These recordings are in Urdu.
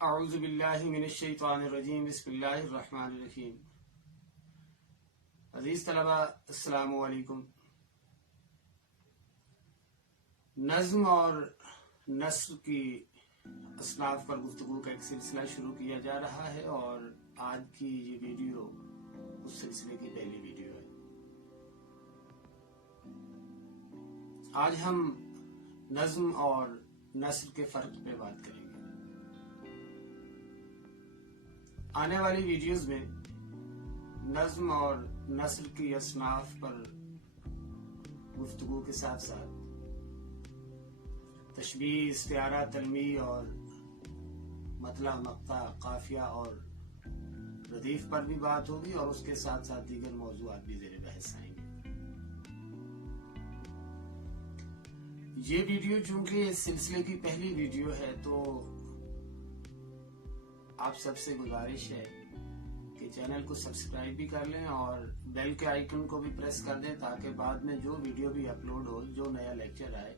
اعوذ باللہ من الشیطان الرجیم بسم اللہ الرحمن الرحیم۔ عزیز طلبہ السلام علیکم۔ نظم اور نثر کی اصناف پر گفتگو کا ایک سلسلہ شروع کیا جا رہا ہے اور آج کی یہ ویڈیو اس سلسلے کی پہلی ویڈیو ہے۔ آج ہم نظم اور نثر کے فرق پہ بات کریں گے۔ آنے والی ویڈیوز میں نظم اور نثر کی اصناف پر گفتگو کے ساتھ ساتھ تشبیہ، استعارہ، تلمیح اور مطلع، مقطع، قافیہ اور ردیف پر بھی بات ہوگی اور اس کے ساتھ ساتھ دیگر موضوعات بھی زیر بحث آئیں گے۔ یہ ویڈیو چونکہ اس سلسلے کی پہلی ویڈیو ہے تو آپ سب سے گزارش ہے کہ چینل کو سبسکرائب بھی کر لیں اور بیل کے آئیکن کو بھی پریس کر دیں تاکہ بعد میں جو ویڈیو بھی اپلوڈ ہو، جو نیا لیکچر آئے،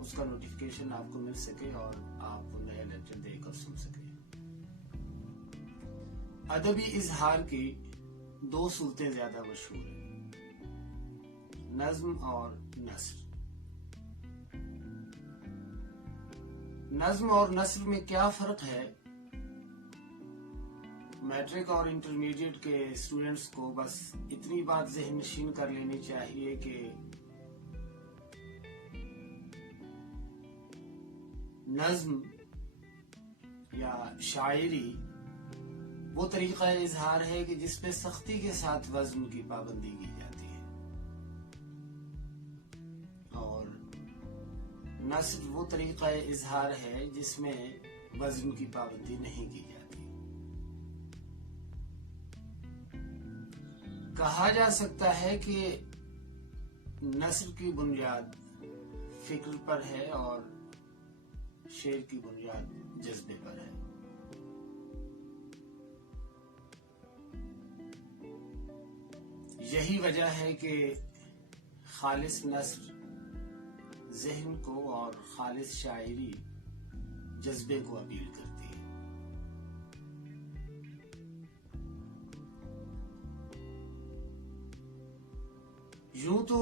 اس کا نوٹیفیکیشن آپ کو مل سکے اور آپ نیا لیکچر دیکھ کر سن سکیں۔ ادبی اظہار کی دو صورتیں زیادہ مشہور ہیں، نظم اور نثر۔ نظم اور نثر میں کیا فرق ہے؟ میٹرک اور انٹرمیڈیٹ کے اسٹوڈنٹس کو بس اتنی بات ذہن نشین کر لینی چاہیے کہ نظم یا شاعری وہ طریقہ اظہار ہے کہ جس پہ سختی کے ساتھ وزن کی پابندی کی جاتی ہے، اور نثر وہ طریقہ اظہار ہے جس میں وزن کی پابندی نہیں کی جاتی۔ کہا جا سکتا ہے کہ نثر کی بنیاد فکر پر ہے اور شعر کی بنیاد جذبے پر ہے۔ یہی وجہ ہے کہ خالص نثر ذہن کو اور خالص شاعری جذبے کو اپیل کرتی ہے۔ یوں تو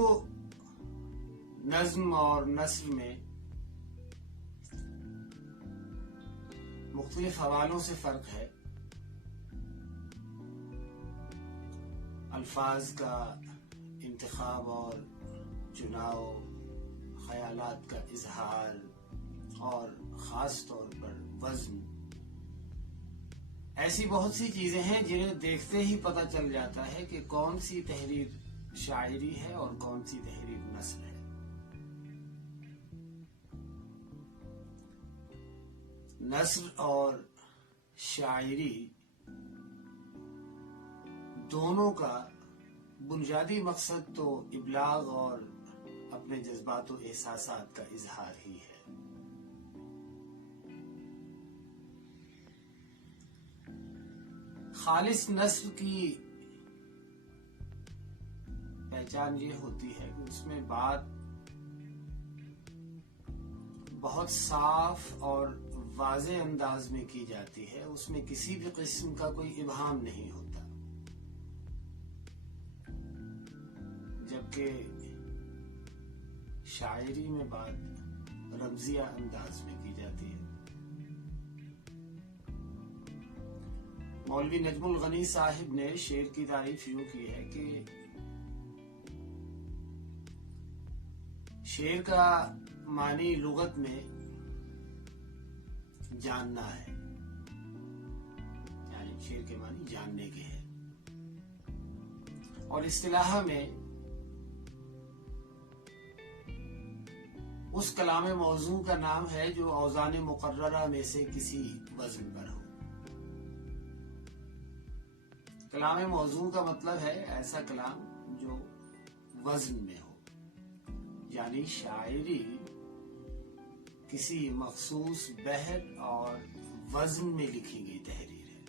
نظم اور نثر میں مختلف حوالوں سے فرق ہے۔ الفاظ کا انتخاب اور چناؤ، خیالات کا اظہار اور خاص طور پر وزن، ایسی بہت سی چیزیں ہیں جنہیں دیکھتے ہی پتہ چل جاتا ہے کہ کون سی تحریر شاعری ہے اور کون سی تحریر نثر ہے۔ نثر اور شاعری دونوں کا بنیادی مقصد تو ابلاغ اور اپنے جذبات و احساسات کا اظہار ہی ہے۔ خالص نثر کی پہچان یہ ہوتی ہے کہ اس میں بات بہت صاف اور واضح انداز میں کی جاتی ہے، اس میں کسی بھی قسم کا کوئی ابہام نہیں ہوتا، جبکہ شاعری میں بات رمزیہ انداز میں کی جاتی ہے۔ مولوی نجم الغنی صاحب نے شعر کی تعریف یوں کی ہے کہ شعر کا معنی لغت میں جاننا ہے، یعنی شعر کے معنی جاننے کے ہیں، اور اصطلاح میں اس کلام موزوں کا نام ہے جو اوزان مقررہ میں سے کسی وزن پر ہو۔ کلام موزوں کا مطلب ہے ایسا کلام جو وزن میں ہو، یعنی شاعری کسی مخصوص بحر اور وزن میں لکھی گئی تحریر ہے۔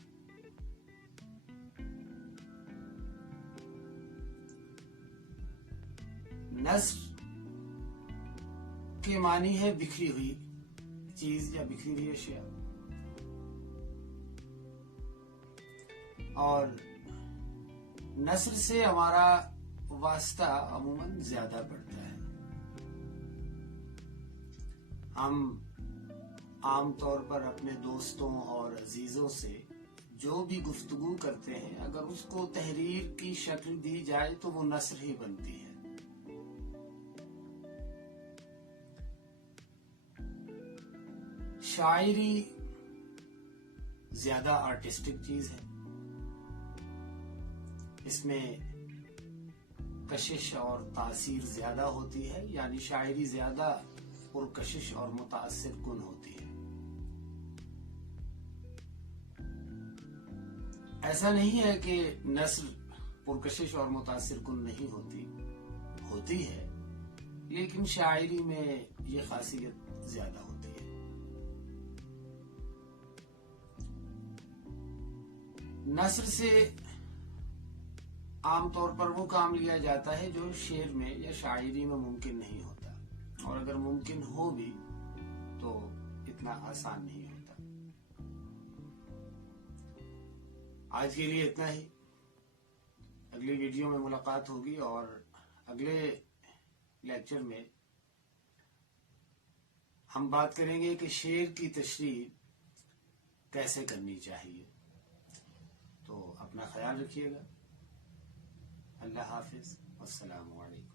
نثر کے معنی ہے بکھری ہوئی چیز یا بکھری ہوئی اشیاء، اور نثر سے ہمارا واسطہ عموماً زیادہ پڑتا ہے. ہم عام طور پر اپنے دوستوں اور عزیزوں سے جو بھی گفتگو کرتے ہیں اگر اس کو تحریر کی شکل دی جائے تو وہ نثر ہی بنتی ہے. شاعری زیادہ آرٹسٹک چیز ہے. اس میں کشش اور تاثیر زیادہ ہوتی ہے، یعنی شاعری زیادہ پرکشش اور متاثر کن ہوتی ہے. ایسا نہیں ہے کہ نثر پرکشش اور متاثر کن نہیں ہوتی ہے، لیکن شاعری میں یہ خاصیت زیادہ ہوتی ہے. نثر سے عام طور پر وہ کام لیا جاتا ہے جو شعر میں یا شاعری میں ممکن نہیں ہوتا، اور اگر ممکن ہو بھی تو اتنا آسان نہیں ہوتا. آج کے لیے اتنا ہی. اگلی ویڈیو میں ملاقات ہوگی اور اگلے لیکچر میں ہم بات کریں گے کہ شعر کی تشریح کیسے کرنی چاہیے. تو اپنا خیال رکھیے گا. اللہ حافظ. السلام علیکم.